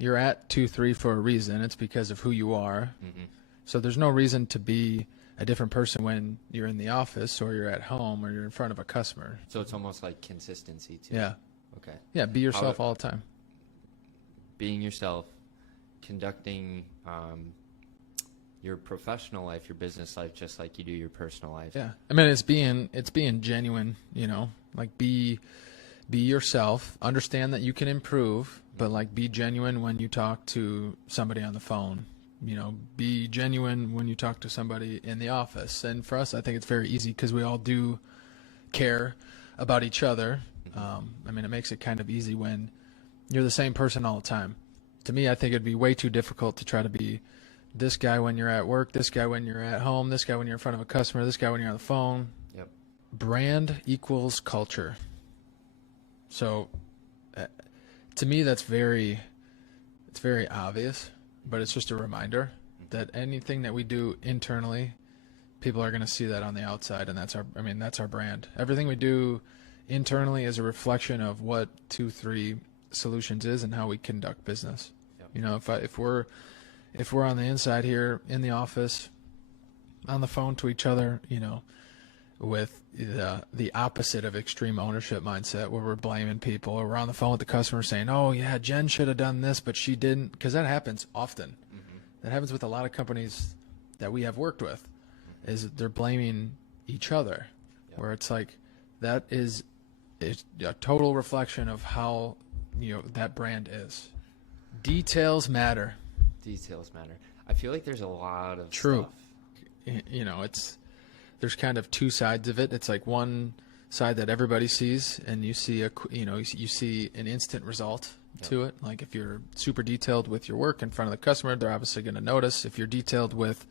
you're at 2-3 for a reason. It's because of who you are. Mm-hmm. So there's no reason to be a different person when you're in the office or you're at home or you're in front of a customer. So it's almost like consistency too. Yeah. Okay. Yeah, be yourself all the time. Being yourself, conducting your professional life, your business life, just like you do your personal life. Yeah. I mean, it's being genuine, like be yourself, understand that you can improve, but like be genuine when you talk to somebody on the phone. Be genuine when you talk to somebody in the office. And for us, I think it's very easy because we all do care about each other. I mean, it makes it kind of easy when you're the same person all the time. To me, I think it'd be way too difficult to try to be this guy when you're at work, this guy when you're at home, this guy when you're in front of a customer, this guy when you're on the phone. Yep. Brand equals culture. So to me, it's very obvious, but it's just a reminder that anything that we do internally, people are going to see that on the outside, and that's our brand. Everything we do internally is a reflection of what 2-3 Solutions is and how we conduct business. Yep. If we're on the inside here in the office, on the phone to each other, with the opposite of extreme ownership mindset, where we're blaming people, or we're on the phone with the customer saying, "Oh yeah, Jen should have done this, but she didn't," because that happens often. Mm-hmm. That happens with a lot of companies that we have worked with, is they're blaming each other, Yep. where it's like that is a total reflection of how that brand is. Details matter. Details matter. I feel like there's a lot of True. stuff. There's kind of two sides of it. It's like one side that everybody sees, and you see you see an instant result to it. Like if you're super detailed with your work in front of the customer, they're obviously going to notice. If you're detailed with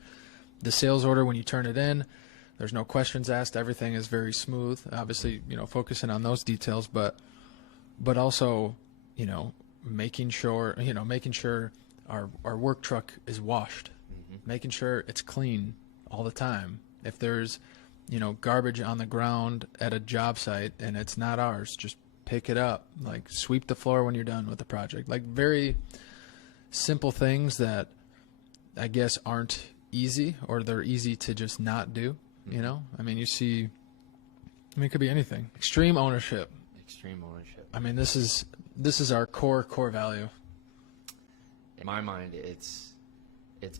the sales order when you turn it in, there's no questions asked. Everything is very smooth. Obviously, focusing on those details, but also, making sure our work truck is washed, making sure it's clean all the time. If there's, garbage on the ground at a job site and it's not ours, just pick it up. Like sweep the floor when you're done with the project. Like very simple things that I guess aren't easy, or they're easy to just not do. I mean, it could be anything. Extreme ownership. Extreme ownership. I mean, this is our core value. In my mind, it's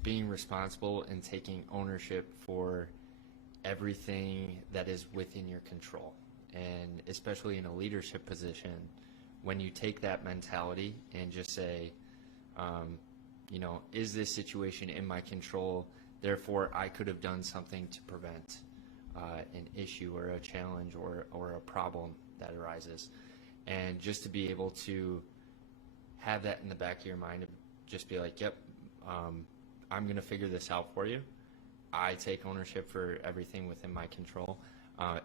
being responsible and taking ownership for everything that is within your control. And especially in a leadership position, when you take that mentality and just say, is this situation in my control? Therefore, I could have done something to prevent an issue or a challenge or a problem that arises. And just to be able to have that in the back of your mind, just be like, yep, I'm going to figure this out for you. I take ownership for everything within my control.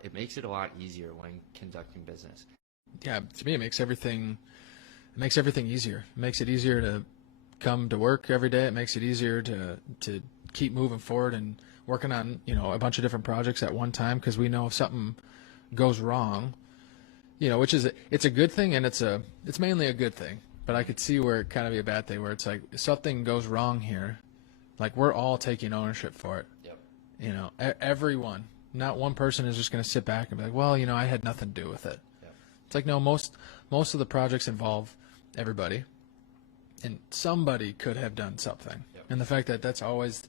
It makes it a lot easier when conducting business. Yeah, to me, it makes everything easier. It makes it easier to come to work every day. It makes it easier to keep moving forward and working on a bunch of different projects at one time, because we know if something goes wrong, which is it's a good thing, and it's mainly a good thing. But I could see where it kind of be a bad thing, where it's like if something goes wrong here, like we're all taking ownership for it. Yep. Everyone. Not one person is just going to sit back and be like, well, I had nothing to do with it. Yep. It's like, no, most of the projects involve everybody, and somebody could have done something. Yep. And the fact that that's always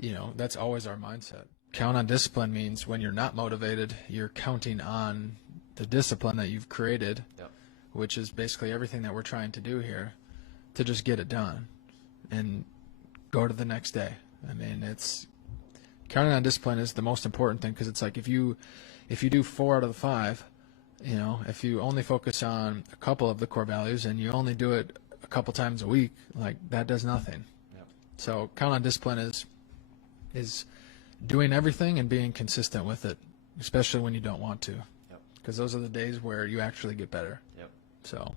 our mindset. Count on discipline means when you're not motivated, you're counting on the discipline that you've created, Yep. which is basically everything that we're trying to do here, to just get it done and go to the next day. I mean, it's counting on discipline is the most important thing, because it's like if you do 4 out of the 5, if you only focus on a couple of the core values and you only do it a couple times a week, like that does nothing. Yep. So count on discipline is doing everything and being consistent with it, especially when you don't want to, because those are the days where you actually get better. Yep. So